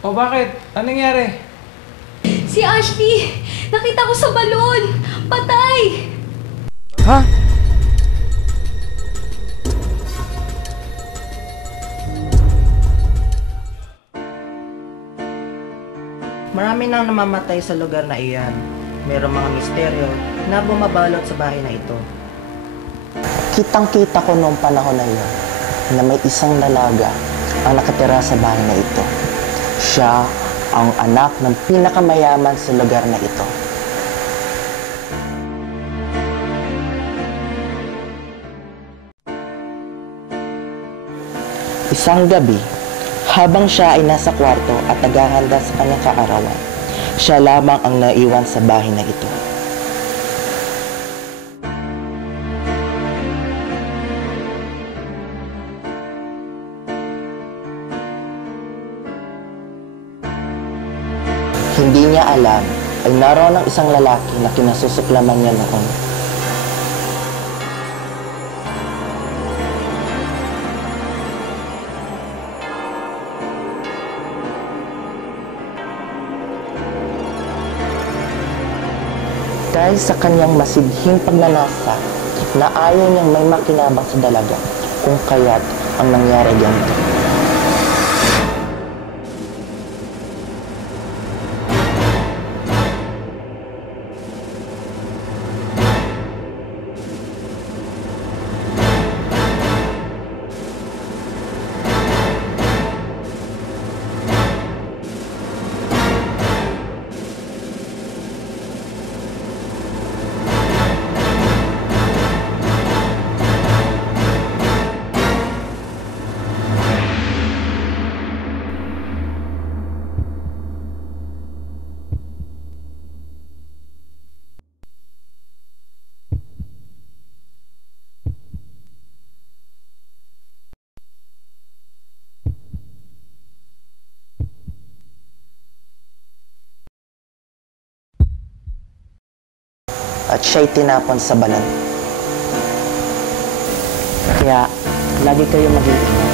O bakit? Anong nangyari? Si Ashley! Nakita ko sa balon! Patay! Ha? Marami nang namamatay sa lugar na iyan. Mayroong mga misteryo na bumabalot sa bahay na ito. Kitang-kita ko noong panahon na iyon na may isang dalaga ang nakatira sa bahay na ito. Siya ang anak ng pinakamayaman sa lugar na ito. Isang gabi, habang siya ay nasa kwarto at naghahanda sa kanyang kaarawan, siya lamang ang naiwan sa bahay na ito. Hindi niya alam ay naroon ang isang lalaki na kinasusuklaman niya noon. Dahil sa kanyang masidhing pagnanasa na ayaw niyang may makinabang sa dalaga kung kaya't ang nangyari ganito. At siya'y tinapon sa balon. Kaya, lagi kayo mag-iingat.